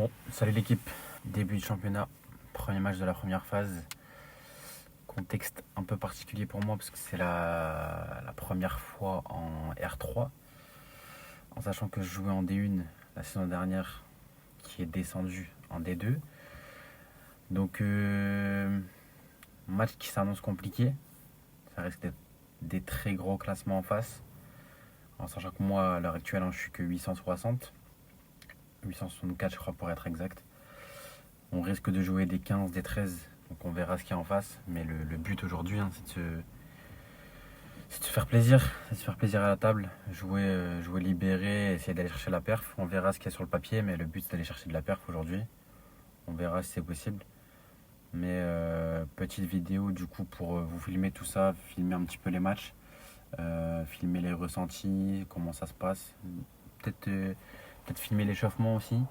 Bon, salut l'équipe, début de championnat, premier match de la première phase. Contexte un peu particulier pour moi parce que c'est la première fois en R3, en sachant que je jouais en D1 la saison dernière qui est descendu en D2. Donc match qui s'annonce compliqué, ça risque d'être des très gros classements en face. En sachant que moi à l'heure actuelle je suis que 864 je crois pour être exact. On risque de jouer des 15, des 13, donc on verra ce qu'il y a en face. Mais le but aujourd'hui, c'est de se faire plaisir, à la table, jouer libéré, essayer d'aller chercher la perf. On verra ce qu'il y a sur le papier, mais le but c'est d'aller chercher de la perf aujourd'hui. On verra si c'est possible. Mais petite vidéo du coup pour vous filmer tout ça, filmer un petit peu les matchs, filmer les ressentis, comment ça se passe. Peut-être filmer l'échauffement aussi.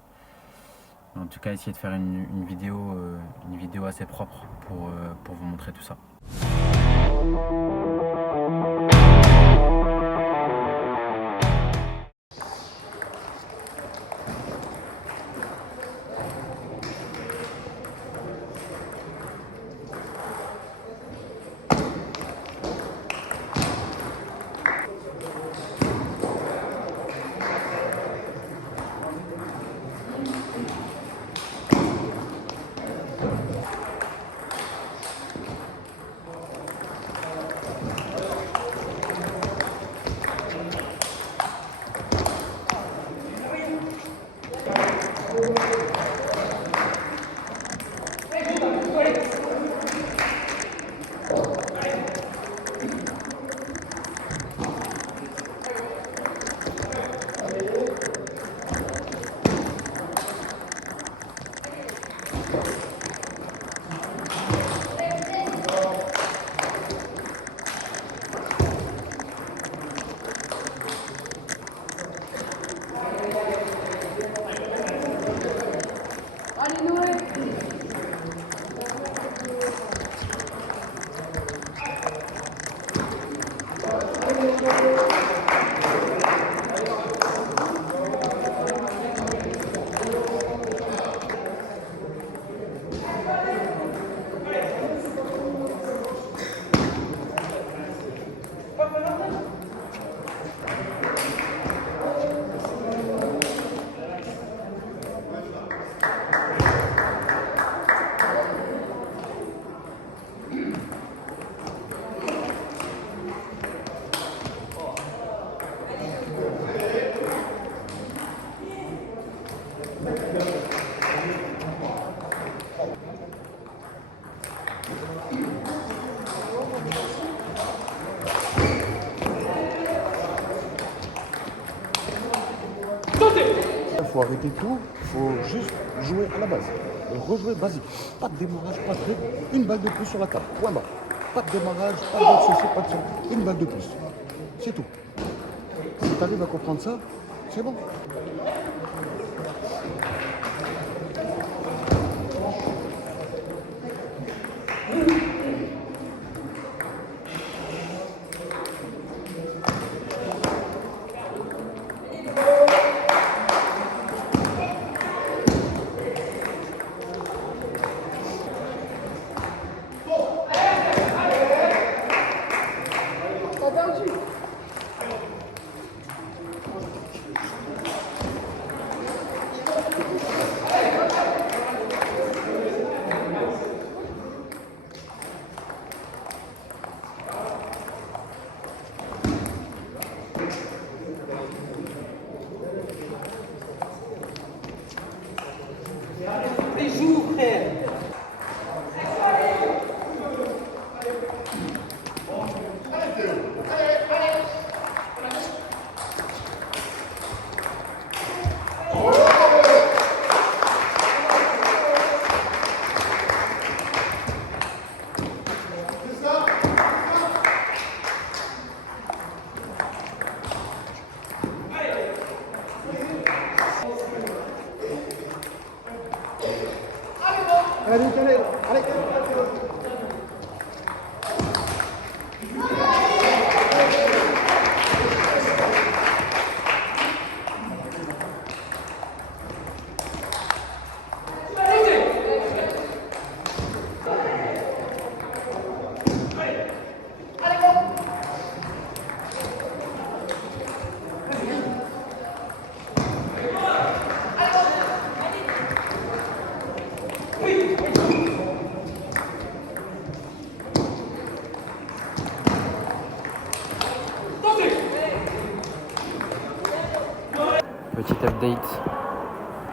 En tout cas, essayer de faire une vidéo assez propre pour vous montrer tout ça. Il faut arrêter tout, il faut juste jouer à la base. Rejouer basique. Pas de démarrage, pas de truc. Une balle de plus sur la table. Point barre. Pas de démarrage, pas de ceci, pas de ça. Une balle de plus. C'est tout. Si tu arrives à comprendre ça, c'est bon. Les jours, frère. Allez, allez, allez.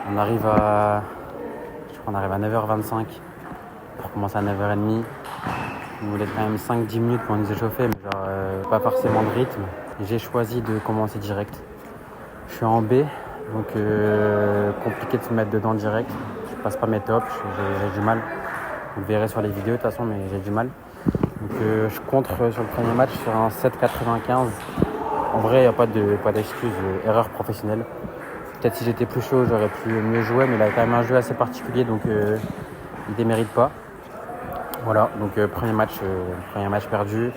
On arrive à 9h25 pour commencer à 9h30. Il nous laisse quand même 5-10 minutes pour nous échauffer, mais pas forcément de rythme. J'ai choisi de commencer direct. Je suis en B, donc compliqué de se mettre dedans direct. Je passe pas mes tops, j'ai du mal. Vous le verrez sur les vidéos de toute façon, mais j'ai du mal. Donc je contre sur le premier match sur un 7,95. En vrai, il n'y a pas d'excuse, erreur professionnelle. Peut-être si j'étais plus chaud, j'aurais pu mieux jouer, mais il a quand même un jeu assez particulier, donc il ne démérite pas. Voilà, donc premier match perdu.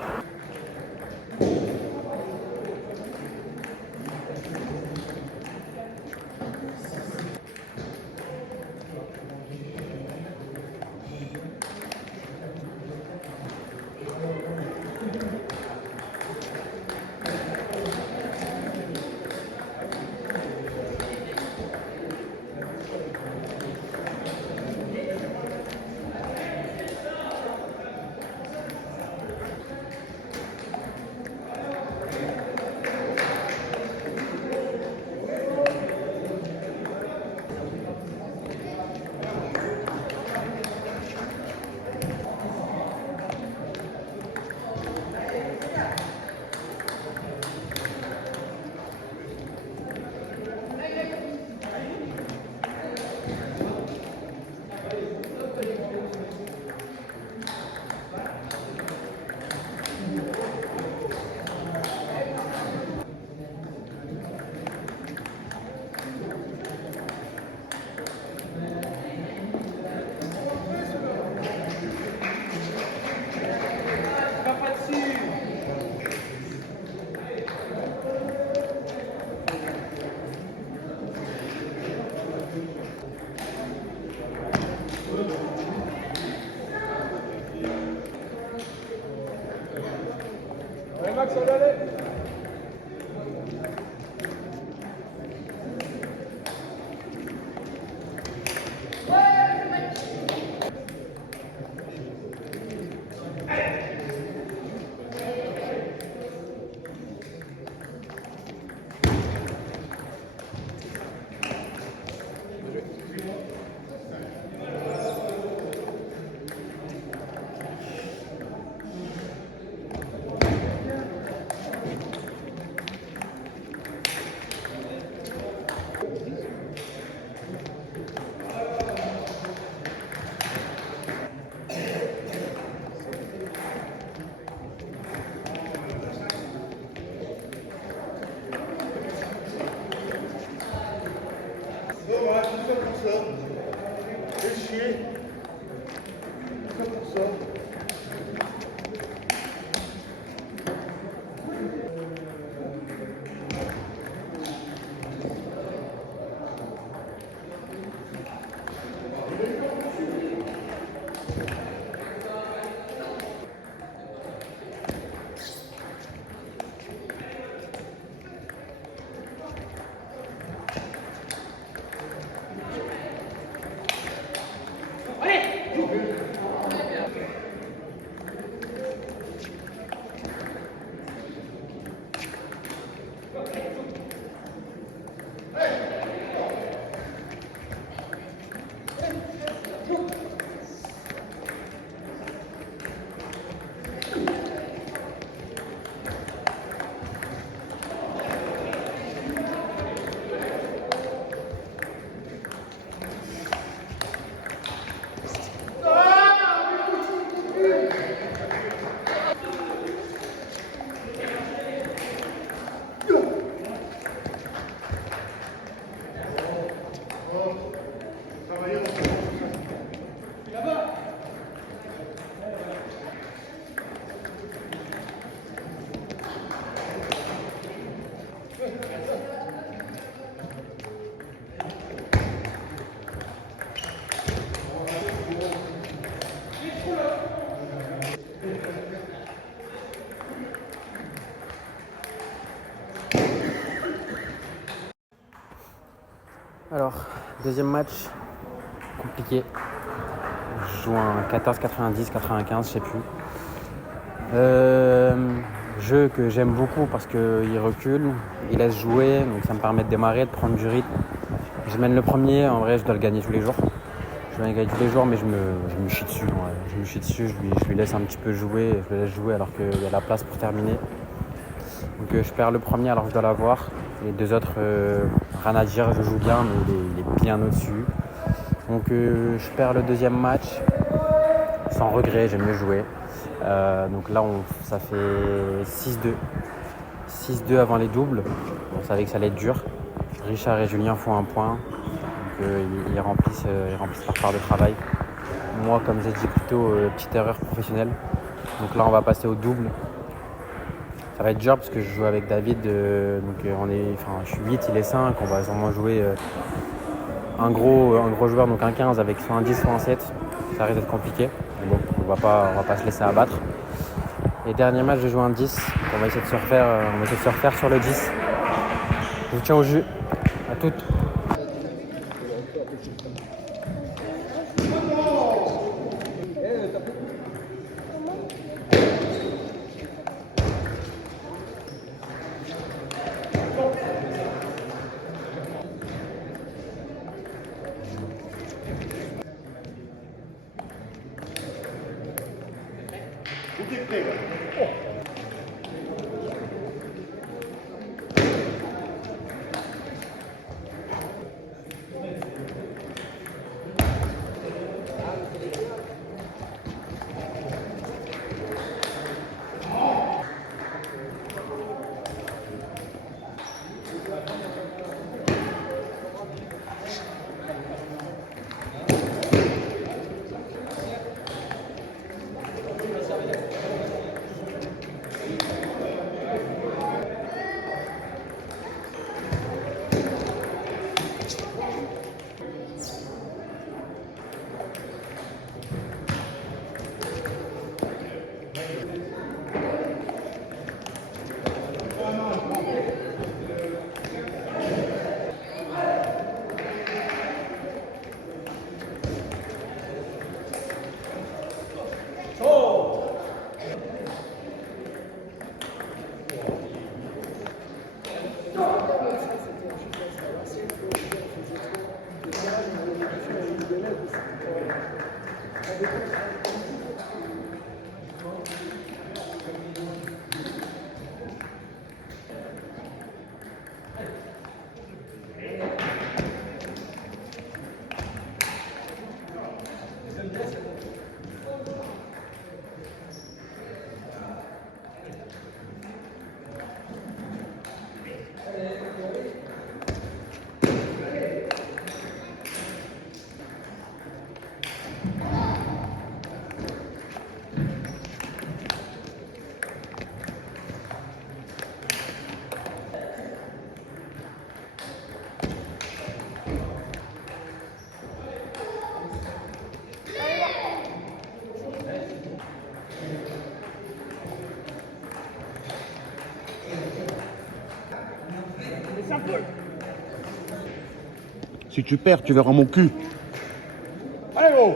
Alors, deuxième match, compliqué. Je joue un 14, 90, 95, je sais plus. Jeu que j'aime beaucoup parce qu'il recule, il laisse jouer, donc ça me permet de démarrer, de prendre du rythme. Je mène le premier, en vrai je dois le gagner tous les jours. Je dois le gagner tous les jours mais je me chie dessus. Ouais. Je me chie dessus, je lui laisse un petit peu jouer, je le laisse jouer alors qu'il y a la place pour terminer. Donc je perds le premier alors que je dois l'avoir. Les deux autres, rien à dire, je joue bien mais il est bien au-dessus. Donc je perds le deuxième match, sans regret, j'aime mieux jouer. Donc là ça fait 6-2. 6-2 avant les doubles. On savait que ça allait être dur. Richard et Julien font un point. Donc ils remplissent leur part de travail. Moi, comme j'ai dit plus tôt, petite erreur professionnelle. Donc là on va passer au double. Ça va être dur parce que je joue avec David. Je suis 8, il est 5. On va sûrement jouer un gros joueur, donc un 15 avec soit un 10, soit un 7. Ça risque d'être compliqué. Mais bon, on va pas se laisser abattre. Et dernier match, je joue un 10. On va essayer de se refaire sur le 10. Je vous tiens au jus. À toutes. Si tu perds, tu verras mon cul. Allez, gros!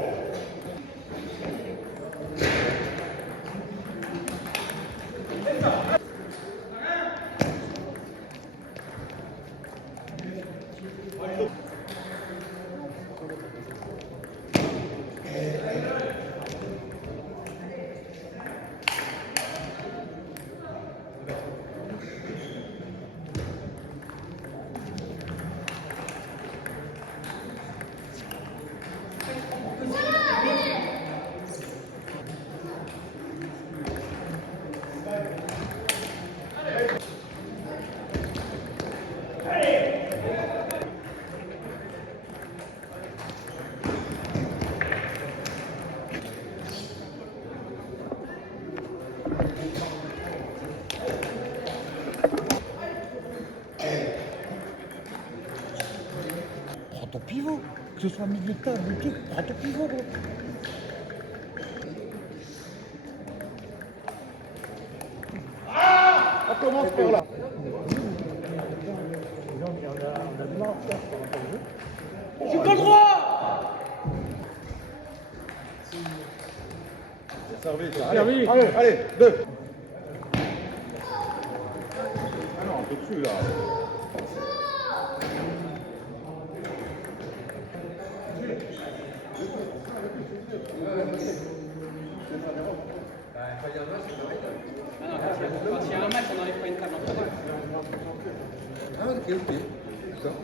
Prends ton pivot. Que ce soit milieu de table ou tout, prends ton pivot, gros. On commence par là. Je suis pas le droit. Servi. Allez, deux. Ah non, un peu dessus là. Quand il y a un match, on n'enlève pas une table en fait. Ah, ok, ok. D'accord.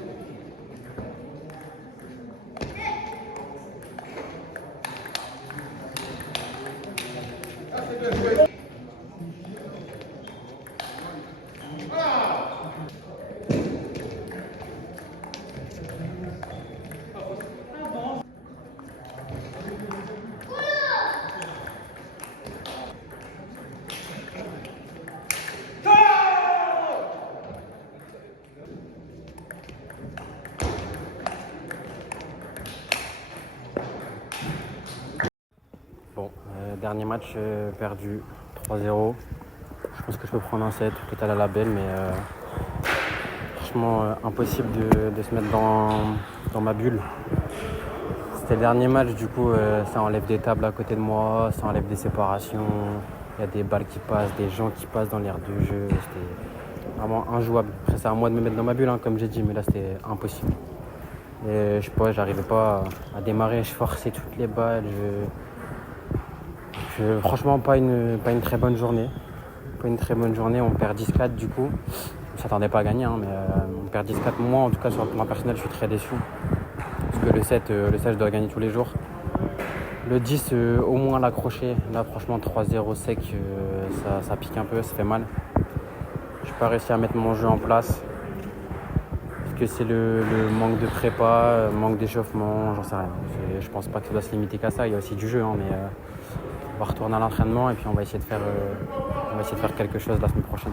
Bon, dernier match perdu 3-0. Je pense que je peux prendre un set total à la belle, mais franchement impossible de se mettre dans ma bulle. C'était le dernier match, du coup ça enlève des tables à côté de moi, ça enlève des séparations, il y a des balles qui passent, des gens qui passent dans l'air de jeu. C'était vraiment injouable. Après c'est à moi de me mettre dans ma bulle, hein, comme j'ai dit, mais là c'était impossible. Et je sais pas, j'arrivais pas à démarrer, je forçais toutes les balles. Franchement, pas une très bonne journée. Pas une très bonne journée. On perd 10-4 du coup. On ne s'attendait pas à gagner, hein, mais on perd 10-4. Moi, en tout cas, sur le plan personnel, je suis très déçu. Parce que le 7, je dois gagner tous les jours. Le 10, au moins l'accrocher. Là, franchement, 3-0 sec, ça pique un peu, ça fait mal. Je n'ai pas réussi à mettre mon jeu en place. Est-ce que c'est le manque de prépa, manque d'échauffement, j'en sais rien. Je pense pas que ça doit se limiter qu'à ça. Il y a aussi du jeu, hein, mais on va retourner à l'entraînement et puis on va essayer de faire quelque chose la semaine prochaine.